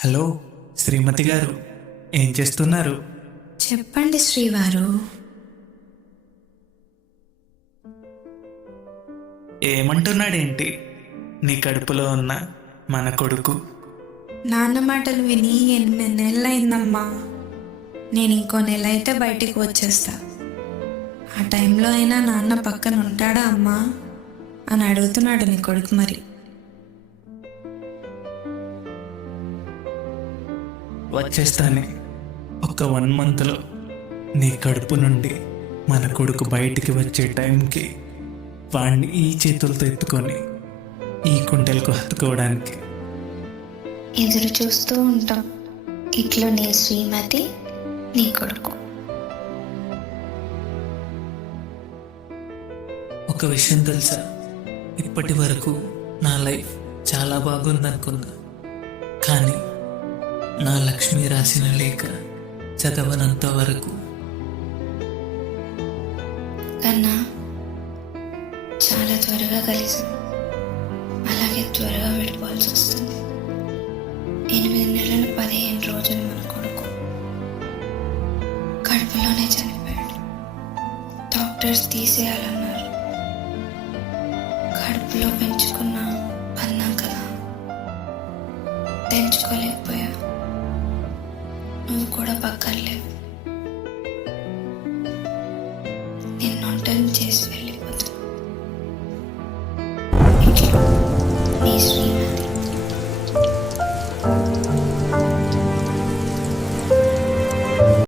Hello శ్రీమతి గారు, ఏం చేస్తున్నారు? చెప్పండి శ్రీవారు. ఏమంటున్నాడేంటి నీ కడుపులో ఉన్న మన కొడుకు? నాన్న మాటలు విని 8 నెలలైందమ్మా. నేను ఇంకో నెల అయితే బయటికి వచ్చేస్తా. ఆ టైంలో అయినా నాన్న పక్కన ఉంటాడా అమ్మా అని అడుగుతున్నాడు నీ కొడుకు. మరి వచ్చేస్తానే. ఒక 1 మంత్లో నీ కడుపు నుండి మన కొడుకు బయటికి వచ్చే టైంకి వాణ్ణి ఈ చేతులతో ఎత్తుకొని ఈ కుండలకు హత్తుకోవడానికి ఎదురు చూస్తూ ఉంటాం. ఇట్లో నీ శ్రీమతి, నీ కొడుకు. ఒక విషయం తెలుసా? ఇప్పటి వరకు నా లైఫ్ చాలా బాగుందనుకున్నా, కానీ నా లక్ష్మి రాసిన లేఖ చదవనంత వరకు కన్నా చాలా త్వరగా కలిసి అలాగే త్వరగా విడిపోవాల్సి వస్తుంది. 8 నెలలు 15 రోజులు మన కొడుకు కడుపులోనే చనిపోయాడు. డాక్టర్స్ తీసేయాలన్నారు. కడుపులో పెంచుకున్న అన్నాం కదా, తెంచుకోలేకపోయా. నువ్వు కూడా పక్కర్లేవు. నిన్ను ఒంటరిని చేసి వెళ్ళి